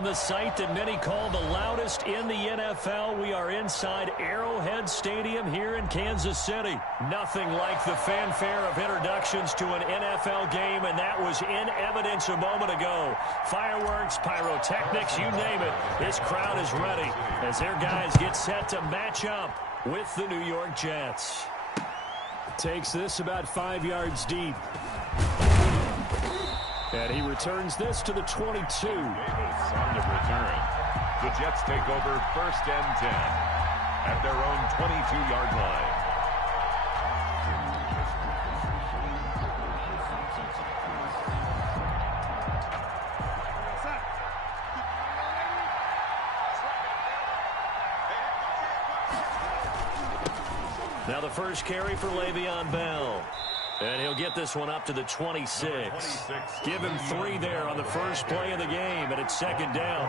From the site that many call the loudest in the NFL, we are inside Arrowhead Stadium here in Kansas City. Nothing like the fanfare of introductions to an NFL game, and that was in evidence a moment ago. Fireworks, pyrotechnics, you name it. This crowd is ready as their guys get set to match up with the New York Jets. Takes this about 5 yards deep. And he returns this to the 22. Davis on the return. The Jets take over 1st and 10 at their own 22-yard line. Now the first carry for Le'Veon Bell. And he'll get this one up to the 26. Give him 3 there on the first play of the game, and it's 2nd down.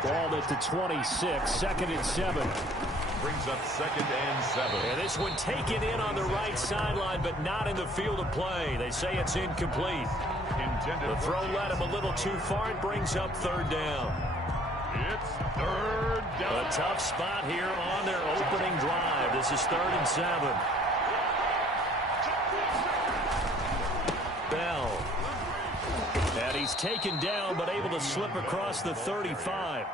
Ball at the 26, 2nd and 7. Brings up 2nd and 7. And this one taken in on the right sideline, but not in the field of play. They say it's incomplete. The throw led him a little too far. It brings up 3rd down. It's 3rd down. A tough spot here on their opening drive. This is 3rd and 7. Bell. And he's taken down, but able to slip across the 35.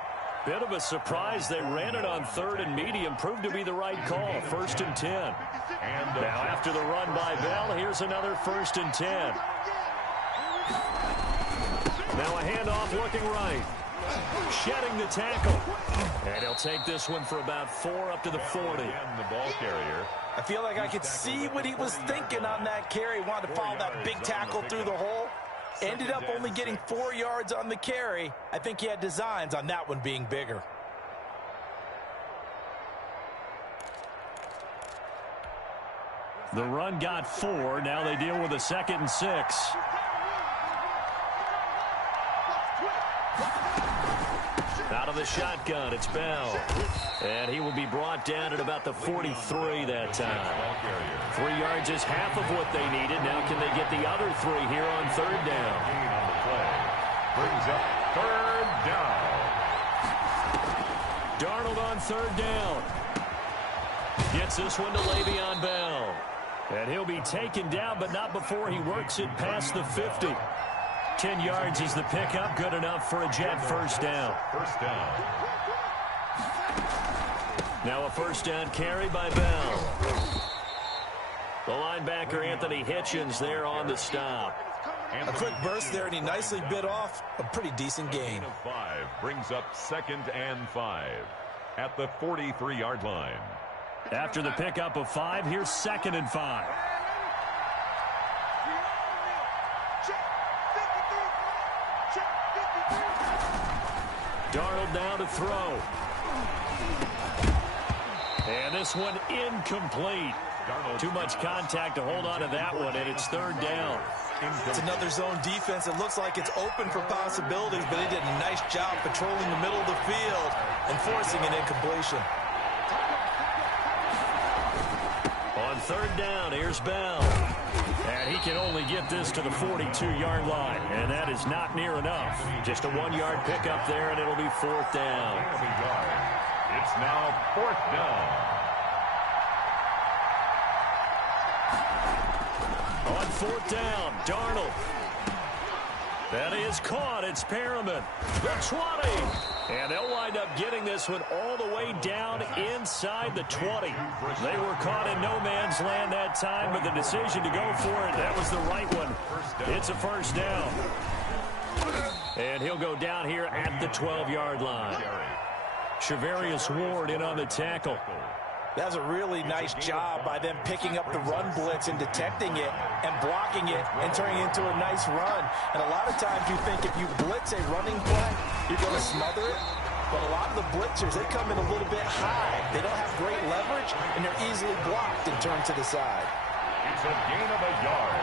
Bit of a surprise. They ran it on 3rd and medium. Proved to be the right call. 1st and 10. Now after the run by Bell, here's another 1st and 10. Now a handoff looking right. Shedding the tackle. And he'll take this one for about 4 up to the 40. And the ball carrier. I feel like I could see what he was thinking on that carry. Wanted to follow that big tackle through the hole. Ended up only getting 4 yards on the carry. I think he had designs on that one being bigger. The run got 4. Now they deal with a 2nd and 6. Out of the shotgun, it's Bell. And he will be brought down at about the 43 that time. 3 yards is half of what they needed. Now can they get the other 3 here on 3rd down? On the play. Brings up 3rd down. Darnold on 3rd down. Gets this one to Le'Veon Bell. And he'll be taken down, but not before he works it past the 50. 10 yards is the pickup. Good enough for a Jet 1st down. 1st down. Now a 1st down carry by Bell. The linebacker Anthony Hitchens there on the stop. A quick burst there, and he nicely bit off a pretty decent gain. 5 brings up 2nd and 5 at the 43-yard line. After the pickup of 5, here's 2nd and 5. Darnold now to throw. And this one incomplete. Too much contact to hold on to that one, and it's 3rd down. It's another zone defense. It looks like it's open for possibilities, but he did a nice job patrolling the middle of the field and forcing an incompletion. On 3rd down, here's Bell. And he can only get this to the 42-yard line, and that is not near enough. Just a 1-yard pickup there, and it'll be 4th down. It's now 4th down. On 4th down, Darnold. That is caught. It's Perriman. The 20. And they'll wind up getting this one all the way down inside the 20. They were caught in no man's land that time, but the decision to go for it, that was the right one. It's a 1st down. And he'll go down here at the 12-yard line. Shavarius Ward in on the tackle. That's a really nice job by them picking up the run blitz and detecting it and blocking it and turning it into a nice run. And a lot of times you think if you blitz a running play, you're going to smother it. But a lot of the blitzers, they come in a little bit high. They don't have great leverage, and they're easily blocked and turned to the side. It's a gain of a yard.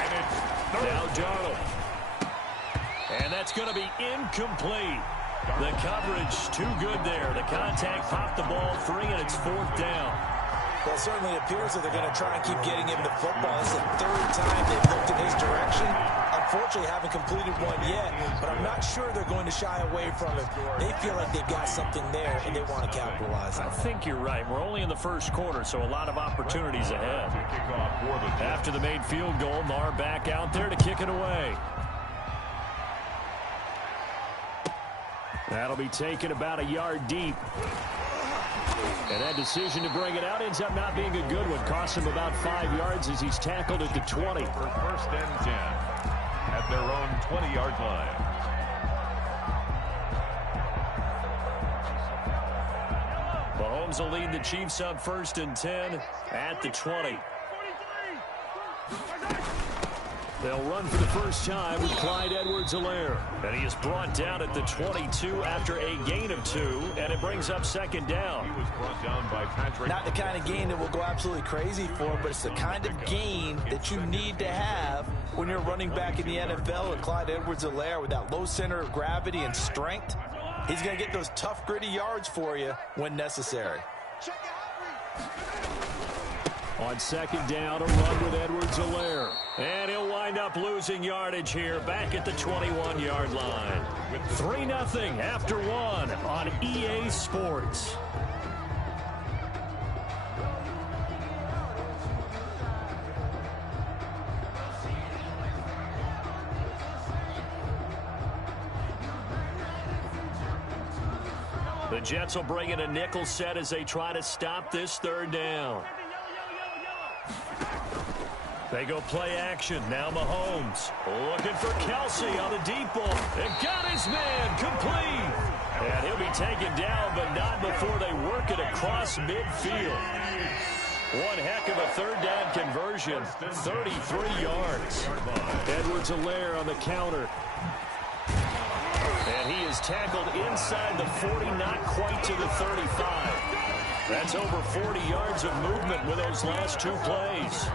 And it's now Darnold. And that's going to be incomplete. The coverage too good there. The contact popped the ball free, and it's 4th down. Well, it certainly appears that they're going to try and keep getting him the football. It's the 3rd time they've looked in his direction. A Unfortunately, haven't completed one yet, but I'm not sure they're going to shy away from it. They feel like they've got something there, and they want to capitalize on it. I think you're right. We're only in the first quarter, so a lot of opportunities ahead. After the made field goal, Marr back out there to kick it away. That'll be taken about a yard deep. And that decision to bring it out ends up not being a good one. Costs him about 5 yards as he's tackled at the 20. For first and 10 at their own 20-yard line. Mahomes will lead the Chiefs up first and 10 at the 20. They'll run for the first time with Clyde Edwards-Helaire. And he is brought down at the 22 after a gain of 2, and it brings up second down. He was brought down by Patrick. Not the kind of gain that will go absolutely crazy for, but it's the kind of gain that you need to have when you're running back in the NFL. And Clyde Edwards-Helaire, with that low center of gravity and strength, he's going to get those tough, gritty yards for you when necessary. On second down, a run with Edwards-Helaire. And he'll wind up losing yardage here back at the 21-yard line. 3-0 after 1 on EA Sports. The Jets will bring in a nickel set as they try to stop this third down. They go play action. Now Mahomes looking for Kelsey on the deep ball. And got his man complete. And he'll be taken down, but not before they work it across midfield. One heck of a third down conversion. 33 yards. Edwards-Helaire on the counter. And he is tackled inside the 40, not quite to the 35. That's over 40 yards of movement with those last 2 plays.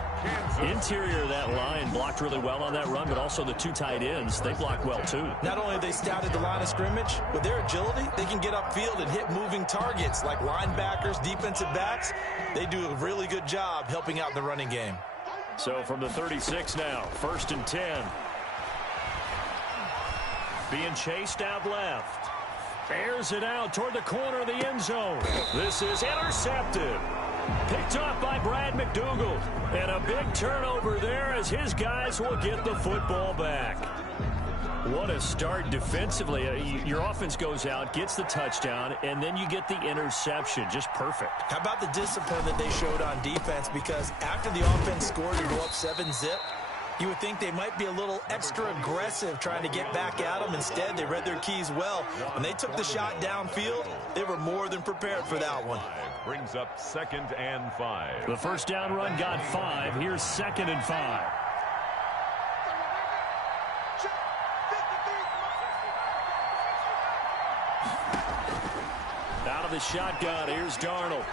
Interior of that line blocked really well on that run, but also the 2 tight ends, they blocked well too. Not only have they scouted the line of scrimmage, with their agility, they can get upfield and hit moving targets like linebackers, defensive backs. They do a really good job helping out the running game. So from the 36 now, first and 10. Being chased out left. Airs it out toward the corner of the end zone. This is intercepted. Picked up by Brad McDougal. And a big turnover there as his guys will get the football back. What a start defensively. Your offense goes out, gets the touchdown, and then you get the interception. Just perfect. How about the discipline that they showed on defense? Because after the offense scored to go up 7-zip, you would think they might be a little extra aggressive trying to get back at them. Instead, they read their keys well. When they took the shot downfield, they were more than prepared for that one. Brings up second and 5. The first down run got 5. Here's second and 5. Out of the shotgun, here's Darnold.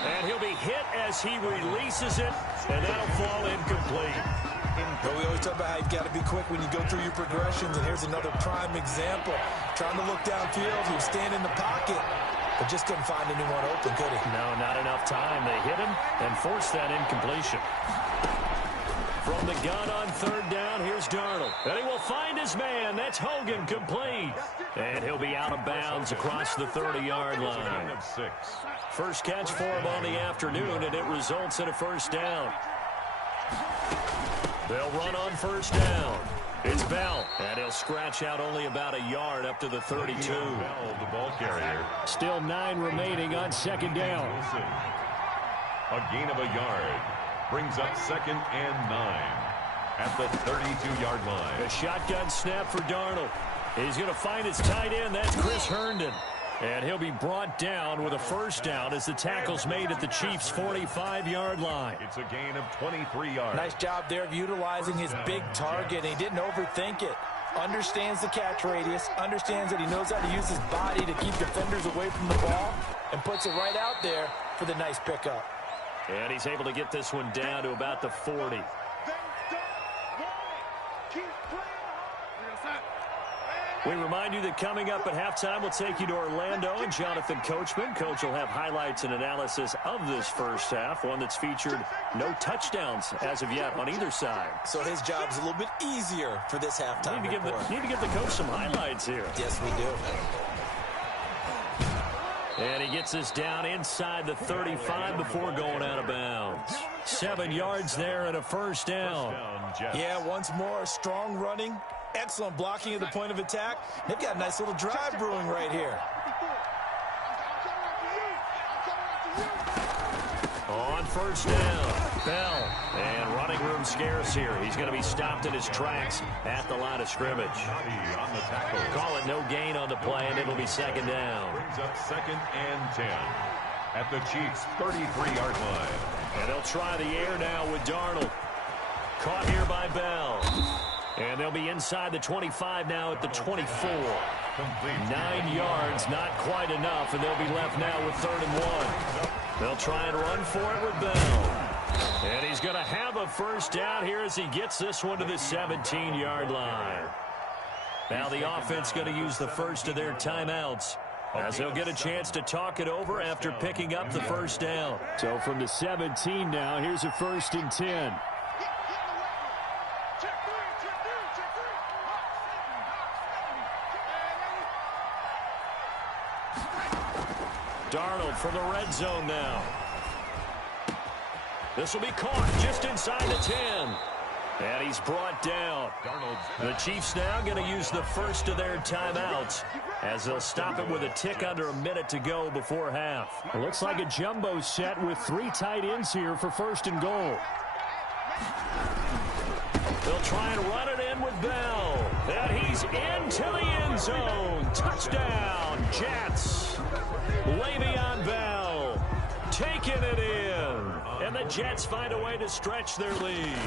And he'll be hit as he releases it, and that'll fall incomplete. But we always talk about how you've got to be quick when you go through your progressions, and here's another prime example. Trying to look downfield, he was standing in the pocket, but just couldn't find anyone open, could he? No, not enough time. They hit him and forced that incompletion. From the gun on third down, here's Darnold. And he will find his man. That's Hogan, complete. And he'll be out of bounds across the 30-yard line. First catch for him on the afternoon, and it results in a first down. They'll run on first down. It's Bell, and he'll scratch out only about a yard up to the 32. Bell, the ball carrier. Still 9 remaining on second down. A gain of a yard. Brings up second and 9 at the 32-yard line. A shotgun snap for Darnold. He's going to find his tight end. That's Chris Herndon. And he'll be brought down with a first down as the tackle's made at the Chiefs' 45-yard line. It's a gain of 23 yards. Nice job there of utilizing his big target. He didn't overthink it. Understands the catch radius. Understands that he knows how to use his body to keep defenders away from the ball. And puts it right out there for the nice pickup. And he's able to get this one down to about the 40. We remind you that coming up at halftime, we'll take you to Orlando and Jonathan Coachman. Coach will have highlights and analysis of this first half, one that's featured no touchdowns as of yet on either side. So his job's a little bit easier for this halftime report. Need to give the coach some highlights here. Yes, we do. And he gets us down inside the 35 before going out of bounds. 7 yards there and a first down. Yeah, once more, strong running, excellent blocking at the point of attack. They've got a nice little drive brewing right here. On first down, Bell. And running room scarce here. He's going to be stopped in his tracks at the line of scrimmage. Call it no gain on the play, and it'll be second down. Brings up 2nd and 10 at the Chiefs' 33-yard line. And they'll try the air now with Darnold. Caught here by Bell. And they'll be inside the 25 now at the 24. 9 yards, not quite enough, and they'll be left now with 3rd and 1. They'll try and run for it with Bell. And he's going to have a first down here as he gets this one to the 17-yard line. Now the offense going to use the first of their timeouts, as they'll get a chance to talk it over after picking up the first down. So from the 17 now, here's a 1st and 10. Darnold from the red zone now. This will be caught just inside the 10. And he's brought down. The Chiefs now going to use the first of their timeouts, as they'll stop it with a tick under a minute to go before half. It looks like a jumbo set with 3 tight ends here for 1st and goal. They'll try and run it in with Bell. And he's into the end zone. Touchdown, Jets. Le'Veon Bell taking it in. And the Jets find a way to stretch their lead.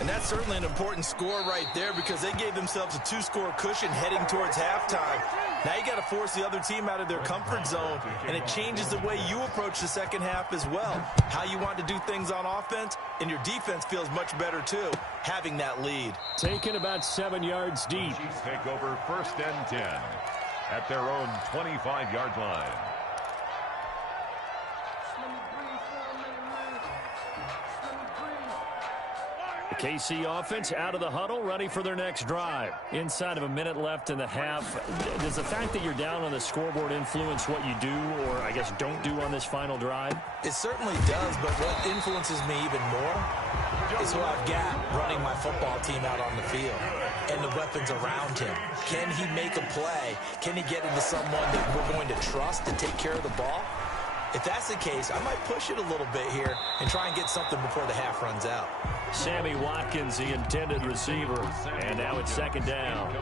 And that's certainly an important score right there, because they gave themselves a 2-score cushion heading towards halftime. Now you got to force the other team out of their comfort zone, and it changes the way you approach the second half as well. How you want to do things on offense, and your defense feels much better too, having that lead. Taken about 7 yards deep. Chiefs take over 1st and 10 at their own 25-yard line. The KC offense out of the huddle, ready for their next drive. Inside of a minute left in the half, does the fact that you're down on the scoreboard influence what you do, or I guess don't do on this final drive? It certainly does, but what influences me even more is who I've got running my football team out on the field and the weapons around him. Can he make a play? Can he get into someone that we're going to trust to take care of the ball? If that's the case, I might push it a little bit here and try and get something before the half runs out. Sammy Watkins, the intended receiver, and now it's 2nd down.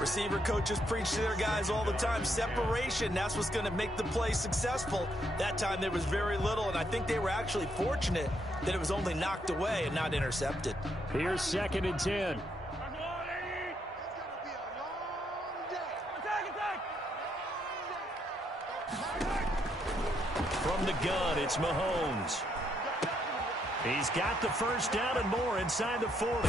Receiver coaches preach to their guys all the time. Separation, that's what's going to make the play successful. That time there was very little, and I think they were actually fortunate that it was only knocked away and not intercepted. Here's 2nd and 10. From the gun, it's Mahomes. He's got the first down and more inside the 40.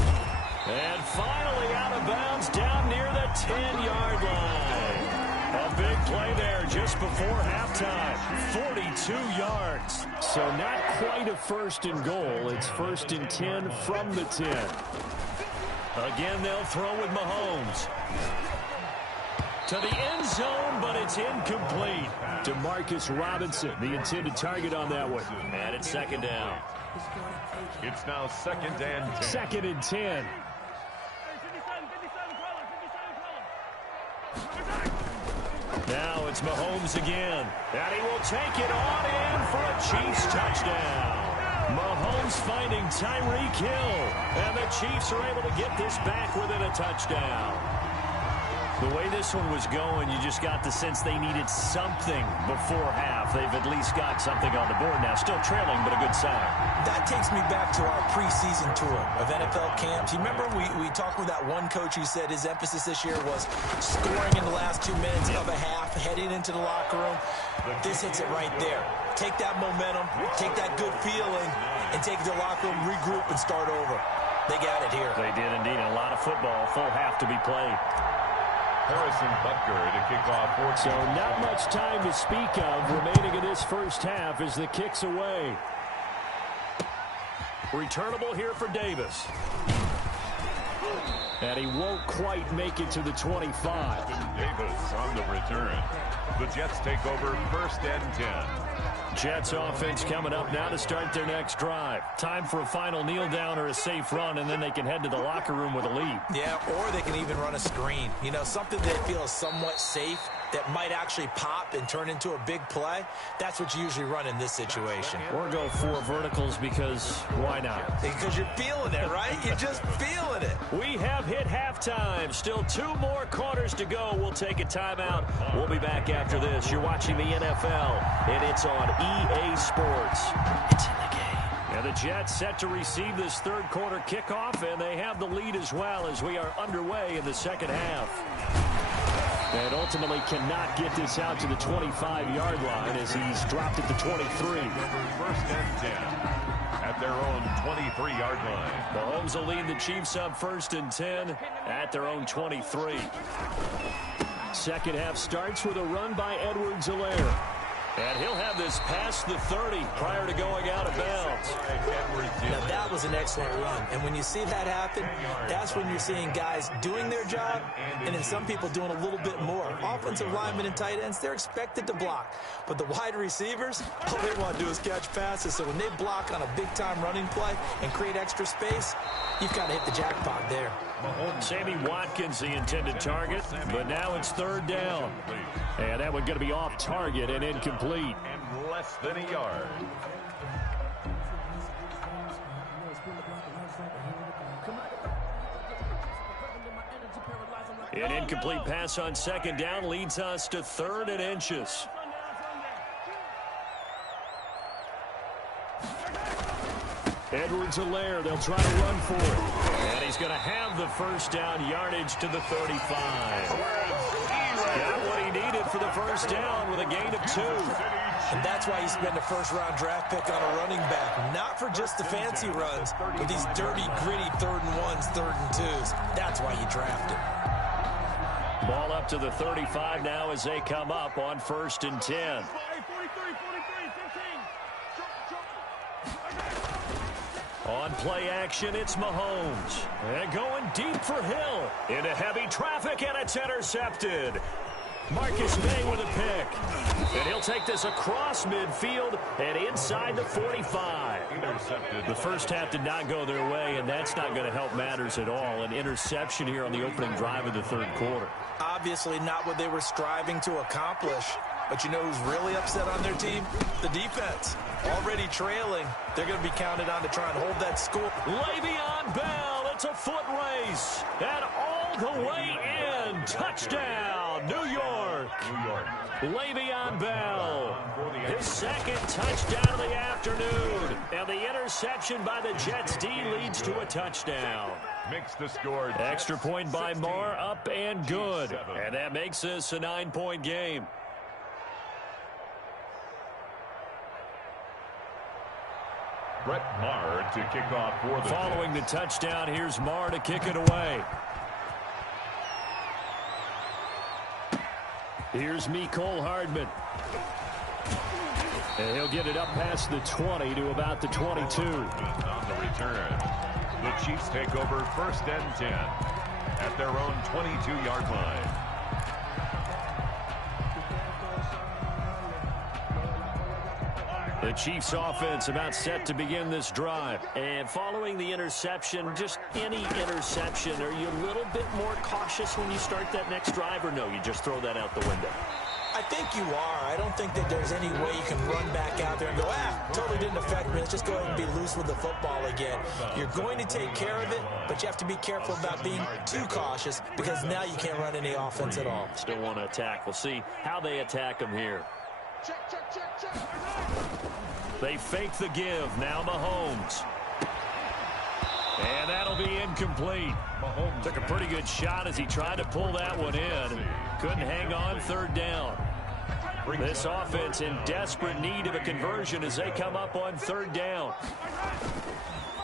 And finally out of bounds down near the 10-yard line. A big play there just before halftime. 42 yards. So not quite a 1st and goal. It's 1st and 10 from the 10. Again, they'll throw with Mahomes. To the end zone, but it's incomplete. Demarcus Robinson, the intended target on that one. And it's 2nd down. It's now 2nd and 10. 2nd and 10. Now it's Mahomes again. And he will take it on in for a Chiefs touchdown. Mahomes finding Tyreek Hill. And the Chiefs are able to get this back within a touchdown. The way this one was going, you just got the sense they needed something before half. They've at least got something on the board now. Still trailing, but a good sign. That takes me back to our preseason tour of NFL camps. You remember we talked with that one coach who said his emphasis this year was scoring in the last 2 minutes of a half, heading into the locker room. This hits it right there. Take that momentum, take that good feeling, and take it to the locker room, regroup, and start over. They got it here. They did indeed. A lot of football, full half to be played. Harrison Butker to kick off. So not much time to speak of remaining in this first half as the kick's away. Returnable here for Davis. And he won't quite make it to the 25. Davis on the return. The Jets take over first and 10. Jets offense coming up now to start their next drive. Time for a final kneel down or a safe run, and then they can head to the locker room with a lead. Yeah, or they can even run a screen. You know, something they feel is somewhat safe that might actually pop and turn into a big play. That's what you usually run in this situation. Or go 4 verticals because why not? Because you're feeling it, right? You're just feeling it. We have hit halftime. Still 2 more quarters to go. We'll take a timeout. We'll be back after this. You're watching the NFL, and it's on EA Sports. It's in the game. And the Jets set to receive this third quarter kickoff, and they have the lead as well as we are underway in the second half. And ultimately cannot get this out to the 25-yard line as he's dropped at the 23. First and 10 at their own 23-yard line. Mahomes will lead the Chiefs up first and 10 at their own 23. Second half starts with a run by Edwards-Helaire. And he'll have this past the 30 prior to going out of bounds. Now, that was an excellent run. And when you see that happen, that's when you're seeing guys doing their job and then some people doing a little bit more. Offensive linemen and tight ends, they're expected to block. But the wide receivers, all they want to do is catch passes. So when they block on a big-time running play and create extra space, you've got to hit the jackpot there. Sammy Watkins, the intended target, but now it's third down. And that one going to be off target and incomplete. And less than a yard. An incomplete pass on second down leads us to 3rd and inches. Edwards-Helaire, they'll try to run for it. And he's going to have the first down yardage to the 35. Got what he needed for the first down with a gain of 2. And that's why you spend a first-round draft pick on a running back. Not for just the fancy runs, but these dirty, gritty 3rd and 1s, 3rd and 2s. That's why you draft it. Ball up to the 35 now as they come up on first and 10. On play action, it's Mahomes. And going deep for Hill. Into heavy traffic, and it's intercepted. Marcus May with a pick. And he'll take this across midfield and inside the 45. Intercepted. The first half did not go their way, and that's not going to help matters at all. An interception here on the opening drive of the third quarter. Obviously not what they were striving to accomplish. But you know who's really upset on their team? The defense. Already trailing. They're going to be counted on to try and hold that score. Le'Veon Bell, it's a foot race. And all the way in. Touchdown, New York. Le'Veon Bell. His second touchdown of the afternoon. And the interception by the Jets D leads to a touchdown. Makes the score. Extra point by Marr, up and good. And that makes this a 9-point game. Brett Maher to kick off for the Following the touchdown, here's Marr to kick it away. Here's Mecole Hardman. And he'll get it up past the 20 to about the 22. On the return, the Chiefs take over first and 10 at their own 22-yard line. The Chiefs offense about set to begin this drive. And following the interception, just any interception, are you a little bit more cautious when you start that next drive, or no, you just throw that out the window? I think you are. I don't think that there's any way you can run back out there and go, totally didn't affect me. Let's just go ahead and be loose with the football again. You're going to take care of it, but you have to be careful about being too cautious because now you can't run any offense at all. Still want to attack. We'll see how they attack them here. They fake the give. Now Mahomes. And that'll be incomplete. Mahomes took a pretty good shot as he tried to pull that one in. Couldn't hang on. Third down. This offense in desperate need of a conversion as they come up on third down.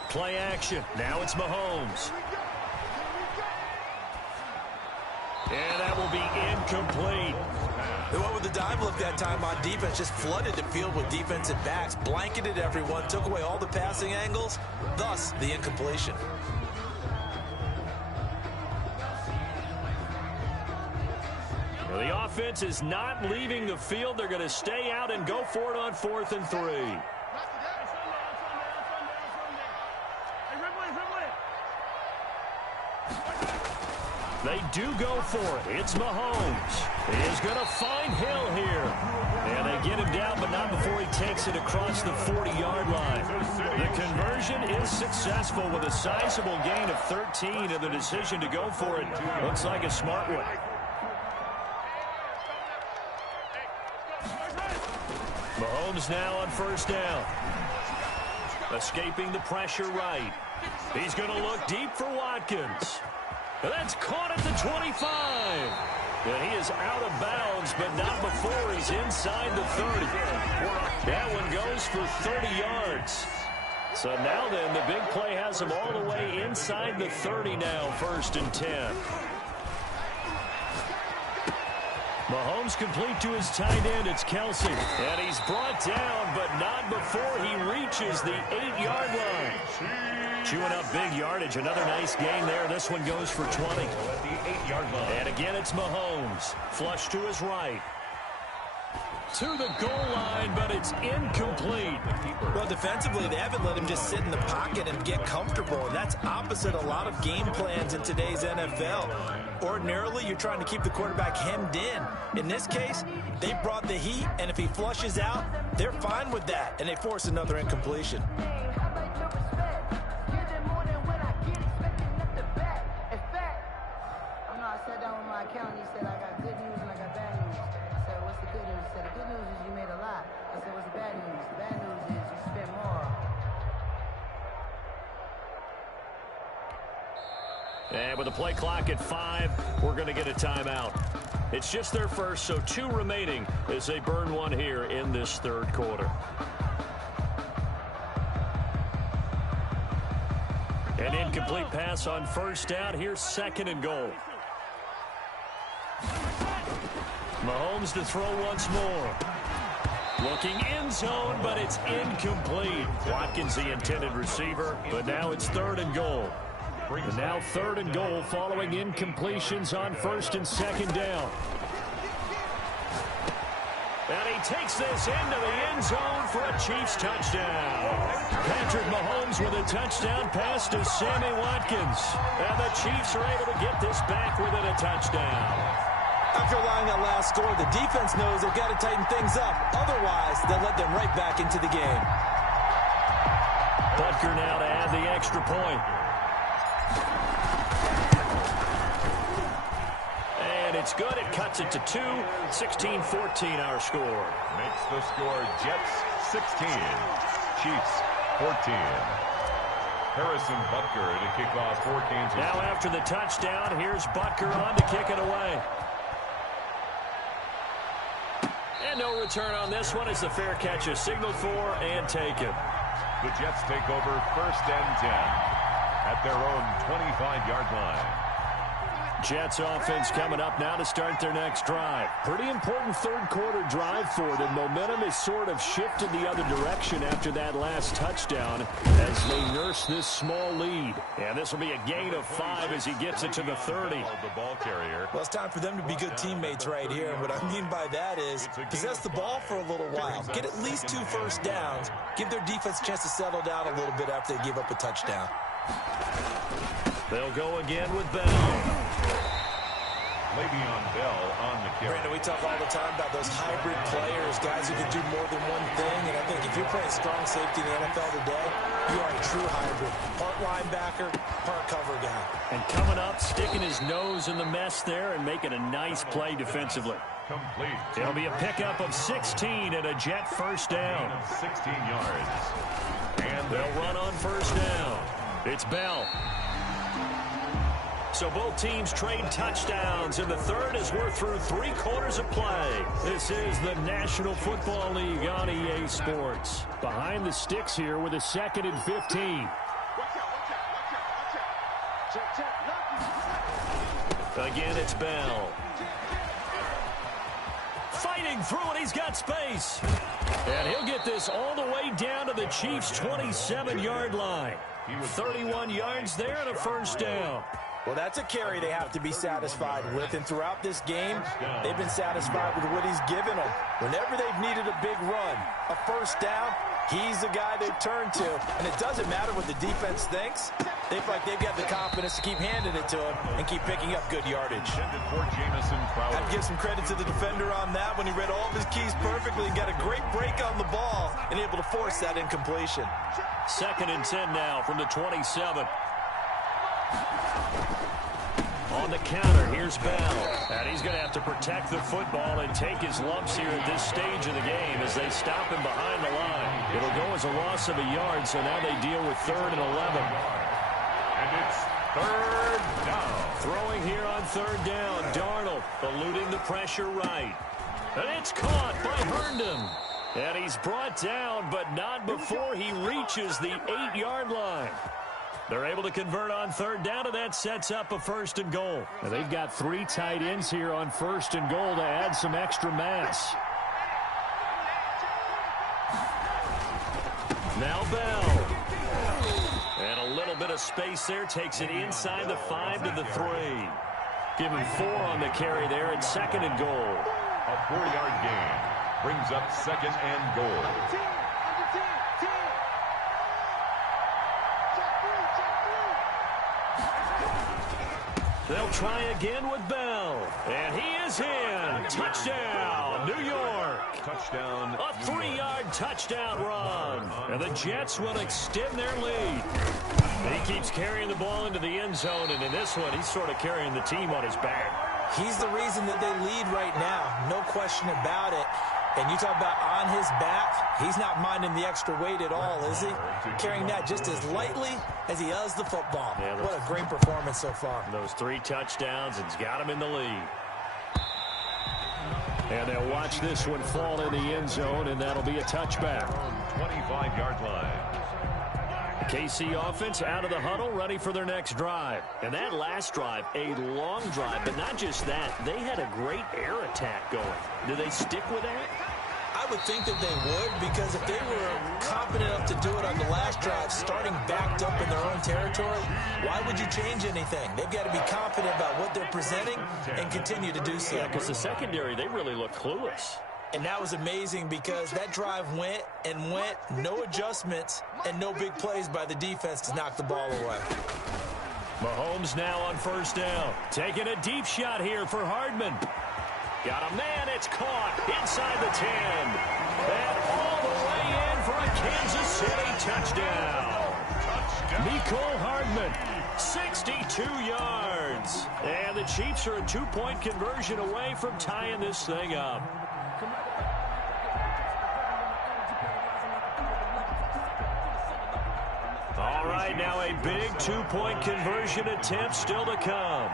Play action. Now it's Mahomes. And that will be incomplete. They went with the dive look that time on defense, just flooded the field with defensive backs, blanketed everyone, took away all the passing angles, thus the incompletion. Well, the offense is not leaving the field. They're going to stay out and go for it on 4th and 3. They do go for it. It's Mahomes. He is going to find Hill here. And they get him down, but not before he takes it across the 40-yard line. The conversion is successful with a sizable gain of 13, and the decision to go for it looks like a smart one. Mahomes now on 1st down. Escaping the pressure right. He's going to look deep for Watkins. That's caught at the 25. And he is out of bounds, but not before he's inside the 30. That one goes for 30 yards. So now then, the big play has him all the way inside the 30 now, 1st and 10. Mahomes complete to his tight end. It's Kelsey. And he's brought down, but not before he reaches the 8-yard line. Chewing up big yardage. Another nice gain there. This one goes for 20. The 8-yard line. And again, it's Mahomes. Flush to his right. To the goal line, but it's incomplete. Well, defensively, they haven't let him just sit in the pocket and get comfortable, and that's opposite a lot of game plans in today's NFL. Ordinarily, you're trying to keep the quarterback hemmed in. In this case, they brought the heat, and if he flushes out, they're fine with that, and they force another incompletion. I sat down with my accountant. He said, I got good news and I got bad news. I said, what's the good news? He said, the good news is you made a lot. I said, what's the bad news? The bad news is you spent more. And with the play clock at 5, we're going to get a timeout. It's just their first, so 2 remaining as they burn one here in this 3rd quarter. An incomplete pass on 1st down. Here's 2nd and goal. Mahomes to throw once more. Looking end zone, but it's incomplete. Watkins the intended receiver, but now it's 3rd and goal. And now 3rd and goal following incompletions on 1st and 2nd down. And he takes this into the end zone for a Chiefs touchdown. Patrick Mahomes with a touchdown pass to Sammy Watkins. And the Chiefs are able to get this back within a touchdown. After allowing that last score, the defense knows they've got to tighten things up. Otherwise, they'll let them right back into the game. Butker now to add the extra point. And it's good. It cuts it to 2. 16-14 our score. Makes the score Jets 16, Chiefs 14. Harrison Butker to kick off for Kansas. Now after the touchdown, here's Butker on to kick it away. And no return on this one as the fair catch is signaled for and taken. The Jets take over 1st and 10 at their own 25-yard line. Jets offense coming up now to start their next drive. Pretty important 3rd quarter drive for them. Momentum has sort of shifted the other direction after that last touchdown as they nurse this small lead. And this will be a gain of 5 as he gets it to the 30. The ball carrier. Well, it's time for them to be good teammates right here. What I mean by that is possess the ball for a little while. Get at least 2 first downs. Give their defense a chance to settle down a little bit after they give up a touchdown. They'll go again with Bell. Le'Veon Bell on the carry. Brandon, we talk all the time about those hybrid players, guys who can do more than one thing. And I think if you're playing strong safety in the NFL today, you are a true hybrid. Part linebacker, part cover guy. And coming up, sticking his nose in the mess there and making a nice play defensively. Complete. It'll be a pickup of 16 and a Jet 1st down. 16 yards. And they'll run on 1st down. It's Bell. So both teams trade touchdowns, and the 3rd as we're through 3 quarters of play. This is the National Football League on EA Sports. Behind the sticks here with a 2nd and 15. Again, it's Bell. Fighting through it, he's got space. And he'll get this all the way down to the Chiefs' 27-yard line. 31 yards there and a first down. Well, that's a carry they have to be satisfied with, and throughout this game, they've been satisfied with what he's given them. Whenever they've needed a big run, a first down, he's the guy they've turned to. And it doesn't matter what the defense thinks. They feel like they've got the confidence to keep handing it to him and keep picking up good yardage. I'd give some credit to the defender on that when he read all of his keys perfectly and got a great break on the ball and able to force that incompletion. 2nd and 10 now from the 27. On the counter, here's Bell. And he's going to have to protect the football and take his lumps here at this stage of the game as they stop him behind the line. It'll go as a loss of a yard, so now they deal with 3rd and 11. And it's 3rd down. Throwing here on 3rd down, Darnold eluding the pressure right. And it's caught by Herndon. And he's brought down, but not before he reaches the 8-yard line. They're able to convert on 3rd down, and that sets up a 1st and goal. And they've got 3 tight ends here on 1st and goal to add some extra mass. Now Bell. And a little bit of space there. Takes it inside the 5 to the 3. Give him 4 on the carry there at 2nd and goal. A 4-yard gain brings up 2nd and goal. They'll try again with Bell. And he is in. Touchdown, New York. Touchdown. A 3-yard touchdown run. And the Jets will extend their lead. He keeps carrying the ball into the end zone, and in this one, he's sort of carrying the team on his back. He's the reason that they lead right now. No question about it. And you talk about on his back, he's not minding the extra weight at all, is he? Carrying that just as lightly as he does the football. Yeah, what a great performance so far. Those 3 touchdowns, it's got him in the lead. And they'll watch this one fall in the end zone, and that'll be a touchback. 25-yard line. KC offense out of the huddle, ready for their next drive. And that last drive, a long drive, but not just that. They had a great air attack going. Do they stick with that? I would think that they would, because if they were confident enough to do it on the last drive, starting backed up in their own territory, why would you change anything? They've got to be confident about what they're presenting and continue to do so. Yeah, because the secondary, they really look clueless. And that was amazing because that drive went and went, no adjustments and no big plays by the defense to knock the ball away. Mahomes now on 1st down. Taking a deep shot here for Hardman. Got a man, it's caught inside the 10. And all the way in for a Kansas City touchdown. Mecole Hardman, 62 yards. And the Chiefs are a 2-point conversion away from tying this thing up. All right, now a big 2-point conversion attempt still to come.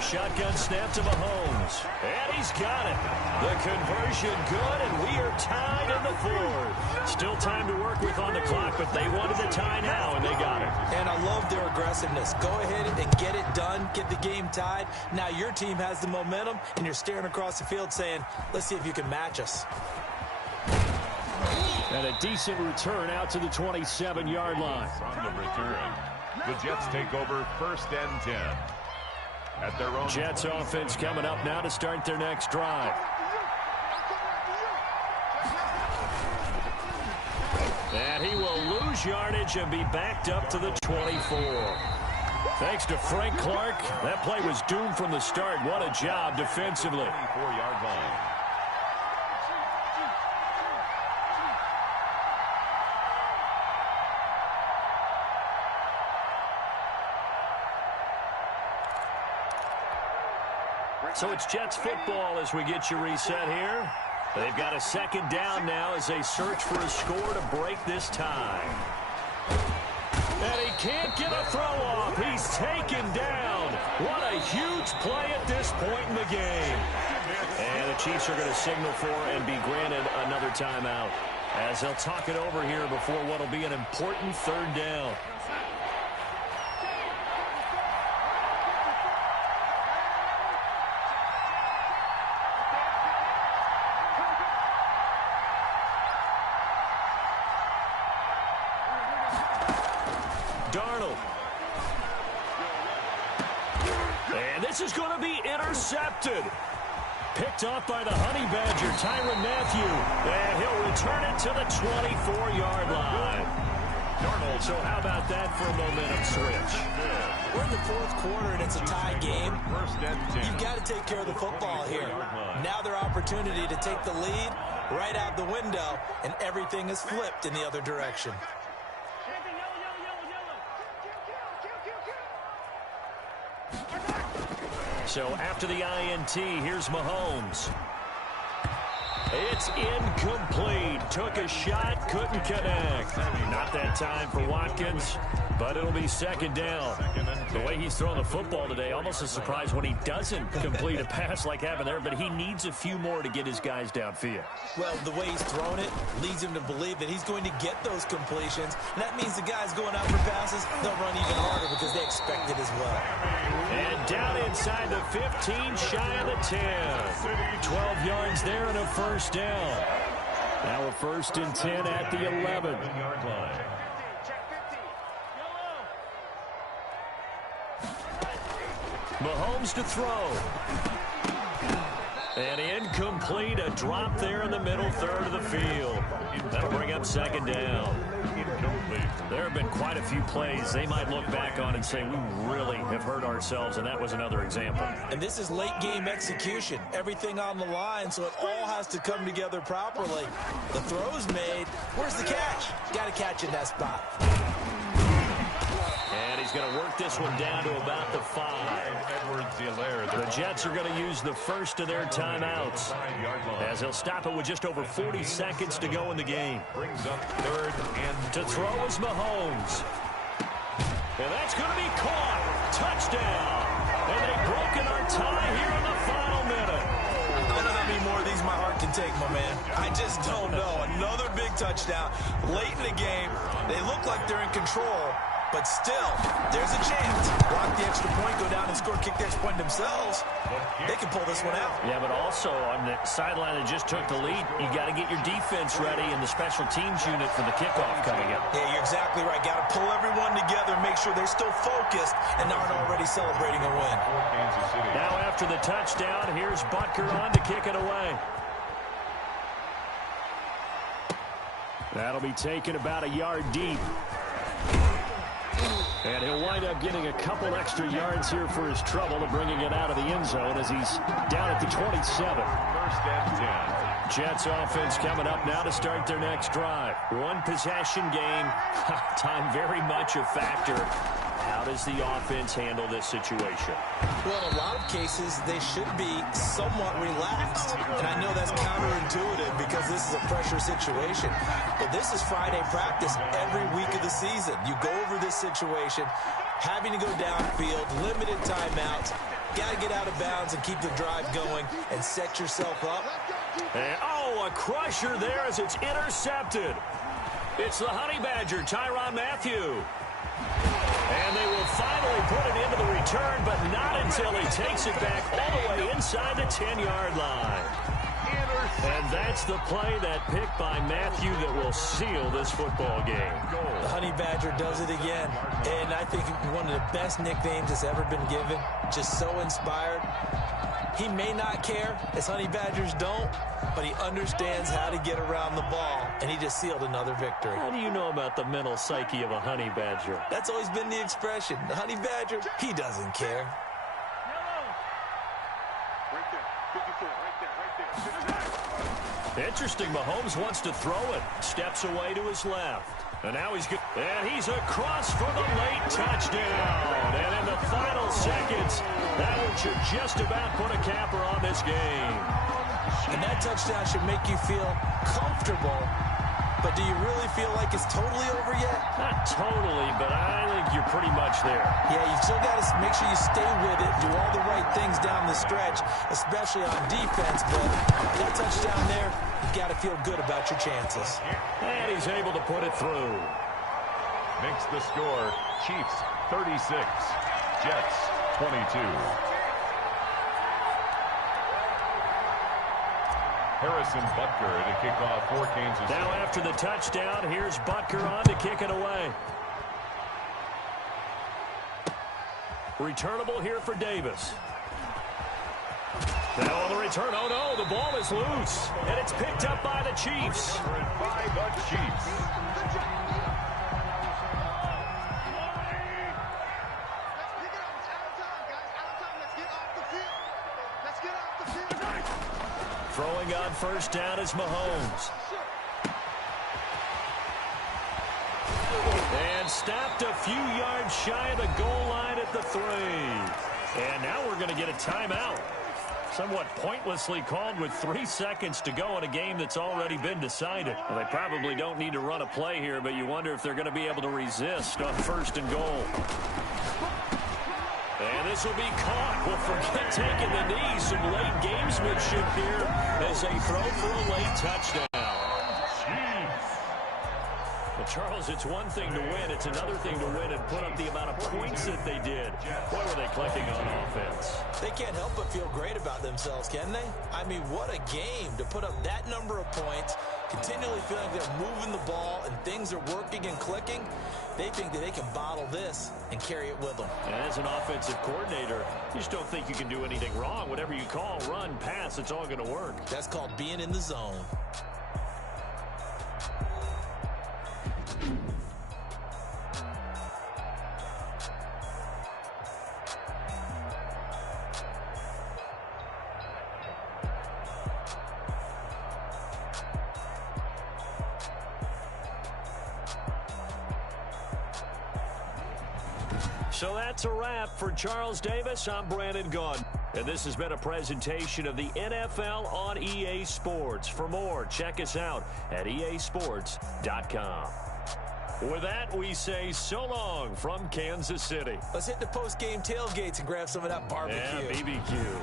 Shotgun snap to Mahomes. And he's got it. The conversion good, and we are tied in the 4th. Still time to work with on the clock, but they wanted the tie now, and they got it. And I love their aggressiveness. Go ahead and get it done. Get the game tied. Now your team has the momentum, and you're staring across the field saying, let's see if you can match us. And a decent return out to the 27-yard line. On the return, the Jets take over 1st and 10. At their own Jets offense coming up now to start their next drive. And he will lose yardage and be backed up to the 24. Thanks to Frank Clark, that play was doomed from the start. What a job defensively. 24-yard line. So it's Jets football as we get you reset here. They've got a 2nd down now as they search for a score to break this tie. And he can't get a throw off. He's taken down. What a huge play at this point in the game. And the Chiefs are going to signal for and be granted another timeout as they'll talk it over here before what will be an important 3rd down. Darnold. And this is going to be intercepted. Picked off by the Honey Badger, Tyrann Mathieu. And he'll return it to the 24-yard line. Darnold, so how about that for a momentum switch? We're in the fourth quarter, and it's a tie game. You've got to take care of the football here. Now their opportunity to take the lead right out the window, and everything is flipped in the other direction. So after the INT, here's Mahomes. It's incomplete. Took a shot, couldn't connect. Not that time for Watkins, but it'll be second down. The way he's throwing the football today, almost a surprise when he doesn't complete a pass like happened there, but he needs a few more to get his guys downfield. Well, the way he's thrown it leads him to believe that he's going to get those completions, and that means the guys going out for passes, they'll run even harder because they expect it as well. And down inside the 15, shy of the 10. 12 yards there and a first down. Now a 1st and 10 at the 11-yard line. Mahomes to throw. And incomplete, a drop there in the middle third of the field. That'll bring up second down. There have been quite a few plays they might look back on and say, we really have hurt ourselves, and that was another example. And this is late game execution. Everything on the line, so it all has to come together properly. The throw's made. Where's the catch? Got to catch in that spot. And he's going to work this one down to about the 5. The Jets are going to use the first of their timeouts, as they'll stop it with just over 40 seconds to go in the game. Brings up 3rd and to throw is Mahomes. And that's going to be caught. Touchdown. And they've broken our tie here in the final minute. I don't know how many more of these my heart can take, my man. I just don't know. Another big touchdown late in the game. They look like they're in control. But still, there's a chance. Block the extra point, go down and score, kick the extra point themselves. They can pull this one out. Yeah, but also on the sideline that just took the lead, you got to get your defense ready and the special teams unit for the kickoff coming up. Yeah, you're exactly right. Got to pull everyone together, make sure they're still focused and aren't already celebrating a win. Now after the touchdown, here's Butker on to kick it away. That'll be taken about a yard deep. And he'll wind up getting a couple extra yards here for his trouble to bringing it out of the end zone as he's down at the 27. 1st and 10. Jets offense coming up now to start their next drive. One possession game. Time very much a factor. How does the offense handle this situation? Well, in a lot of cases, they should be somewhat relaxed. And I know that's counterintuitive because this is a pressure situation. But this is Friday practice every week of the season. You go over this situation, having to go downfield, limited timeouts. Got to get out of bounds and keep the drive going and set yourself up. And, a crusher there as it's intercepted. It's the Honey Badger, Tyrann Mathieu. And they will finally put it into the return, but not until he takes it back all the way inside the 10-yard line. And that's the play, that pick by Mathieu, that will seal this football game. The Honey Badger does it again. And I think one of the best nicknames that's ever been given. Just so inspired. He may not care, as Honey Badgers don't, but he understands how to get around the ball, and he just sealed another victory. How do you know about the mental psyche of a Honey Badger? That's always been the expression. The Honey Badger, he doesn't care. Interesting, Mahomes wants to throw it. Steps away to his left. And now he's good. And he's across for the late touchdown. And in the final seconds, that one should just about put a capper on this game. And that touchdown should make you feel comfortable. But do you really feel like it's totally over yet? Not totally, but I think you're pretty much there. Yeah, you still got to make sure you stay with it, do all the right things down the stretch, especially on defense. But that touchdown there, you got to feel good about your chances. And he's able to put it through. Makes the score Chiefs 36, Jets 22. Harrison Butker to kick off for Kansas City. Now after the touchdown, here's Butker on to kick it away. Returnable here for Davis. Now on the return, oh no, the ball is loose. And it's picked up by the Chiefs. By the Chiefs. Throwing on first down is Mahomes. And stopped a few yards shy of the goal line at the 3. And now we're going to get a timeout. Somewhat pointlessly called with 3 seconds to go in a game that's already been decided. Well, they probably don't need to run a play here, but you wonder if they're going to be able to resist on first and goal. And this will be caught. Well, forget taking the knee. Some late gamesmanship here as they throw for a late touchdown. Well, Charles, it's one thing to win. It's another thing to win and put up the amount of points that they did. Boy, were they clicking on offense. They can't help but feel great about themselves, can they? I mean, what a game to put up that number of points, continually feeling they're moving the ball and things are working and clicking. They think that they can bottle this and carry it with them. And as an offensive coordinator, you just don't think you can do anything wrong. Whatever you call, run, pass, it's all going to work. That's called being in the zone. So that's a wrap for Charles Davis. I'm Brandon Gaudin. And this has been a presentation of the NFL on EA Sports. For more, check us out at easports.com. With that, we say so long from Kansas City. Let's hit the post-game tailgates and grab some of that barbecue. Yeah, BBQ.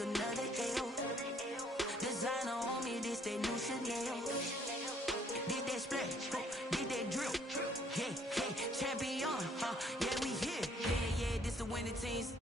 Another L. Designer on me, this that new Chanel. Did that splash, did that drip. Yeah, champion, yeah, we here. Yeah, this the winning teams.